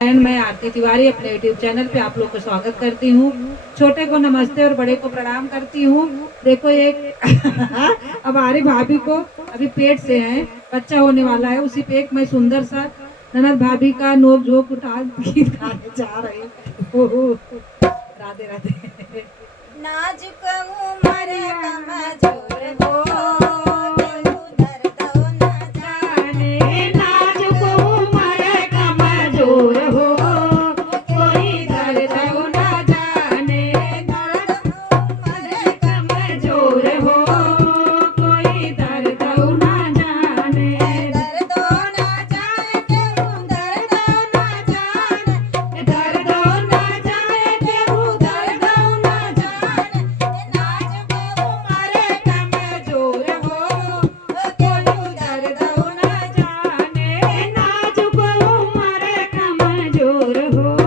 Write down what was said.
मैं आरती तिवारी अपने YouTube channel पे आप लोग को स्वागत करती हूँ। छोटे को नमस्ते और बड़े को प्रणाम करती हूँ। देखो एक हमारी भाभी को अभी पेट से है, बच्चा होने वाला है, उसी पे एक मैं सुंदर सा ननद भाभी का नोक झोंक उठा गीत गाने जा रही हूँ। राधे राधे। नाजुक उमर कमजोर हो केहू दर्द न जाने। नाजुक उमर कमजोर हो कोई दर्द न जाने। दर्द उमर कमजोर हो कोई दर्द न जाने। दर्द न जाने केहू दर्द न जाने। दर्द न जाने केहू दर्द न जाने। नाजुक उमर कमजोर हो कोई दर्द न जाने। नाजुक उमर कमजोर हो